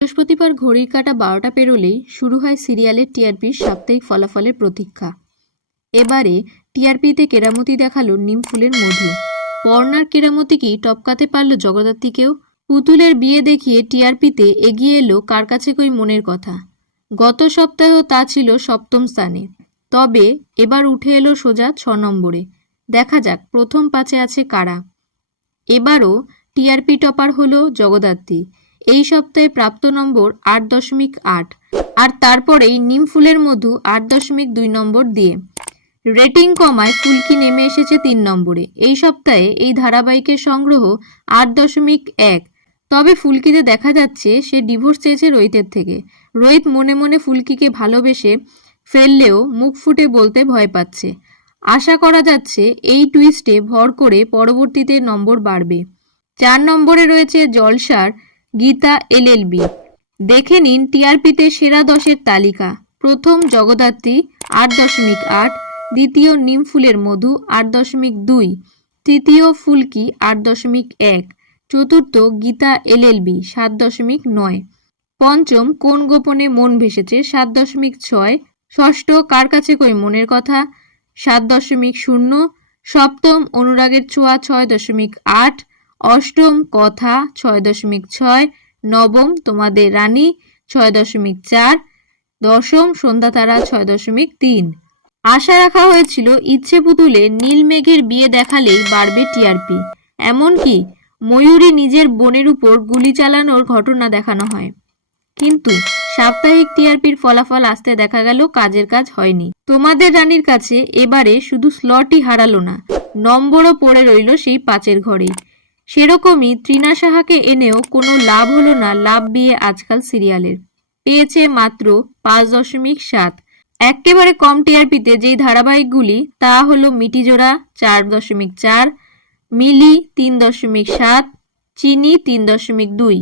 বৃহস্পতিবার ঘড়ির কাটা বারোটা পেরোলেই শুরু হয় সিরিয়ালের টিআরপির সাপ্তাহিক ফলাফলের প্রতীক্ষা। এবারে টিআরপিতে কেরামতি দেখাল নিমফুলের মধু। পর্ণার কেরামতি কি টপকাতে পারল জগদ্ধাত্রীকেও? পুতুলের বিয়ে দেখিয়ে টিআরপিতে এগিয়ে এলো কার কাছে কই মনের কথা? গত সপ্তাহ তা ছিল সপ্তম স্থানে। তবে এবার উঠে এলো সোজা ছ নম্বরে। দেখা যাক প্রথম পাঁচে আছে কারা। এবারও টিআরপি টপার হলো জগদ্ধাত্রী। এই সপ্তাহে প্রাপ্ত নম্বর আট দশমিক আট। আর তারপরেই নিম ফুলের মধু আট দশমিক দুই নম্বর দিয়ে। রেটিং কমায় ফুলকি নেমে এসেছে তিন নম্বরে। এই সপ্তাহে এই ধারাবাহিকের সংগ্রহ আট দশমিক এক। তবে ফুলকিতে দেখা যাচ্ছে সে ডিভোর্স চেয়েছে রোহিতের থেকে। রোহিত মনে মনে ফুলকিকে ভালোবেসে ফেললেও মুখ ফুটে বলতে ভয় পাচ্ছে। আশা করা যাচ্ছে এই টুইস্টে ভর করে পরবর্তীতে নম্বর বাড়বে। চার নম্বরে রয়েছে জলসার গীতা এলএলবি দেখে নিন টিআরপিতে সেরা দশের তালিকা। প্রথম জগদ্ধাত্রী, আট দশমিক আট। দ্বিতীয় নিমফুলের মধু, আট দশমিক দুই। তৃতীয় ফুলকি, আট দশমিক এক। চতুর্থ গীতা এলএলবি সাত দশমিক নয়। পঞ্চম, কোন গোপনে মন ভেসেছে, সাত দশমিক ছয়। ষষ্ঠ, কার কাছে কই মনের কথা, সাত দশমিক শূন্য। সপ্তম, অনুরাগের ছোঁয়া, ছয় দশমিক আট। অষ্টম কথা ছয় দশমিক ছয়, নবম তোমাদের রানী ছয় দশমিক চার, দশম সন্ধ্যা তারা ছয় দশমিক তিন। আশা রাখা হয়েছিল ইচ্ছে পুতুলে নীল মেঘের বিয়ে দেখালেই বাড়বে টিআরপি। এমনকি ময়ূরী নিজের বোনের উপর গুলি চালানোর ঘটনা দেখানো হয়। কিন্তু সাপ্তাহিক টিআরপির ফলাফল আসতে দেখা গেল কাজের কাজ হয়নি। তোমাদের রানীর কাছে এবারে শুধু স্লটই হারালো না, নম্বরও পড়ে রইল সেই পাঁচের ঘরে সেরকমই ত্রিনা সাহাকে এনেও কোনো লাভ হলো না লাভ বিয়ে আজকাল সিরিয়ালের। পেয়েছে মাত্র পাঁচ দশমিক সাত। একেবারে কম টিআরপিতে যেই ধারাবাহিকগুলি, তা হলো মিটিজোড়া চার দশমিক চার, মিলি তিন দশমিক সাত, চিনি তিন দশমিক দুই।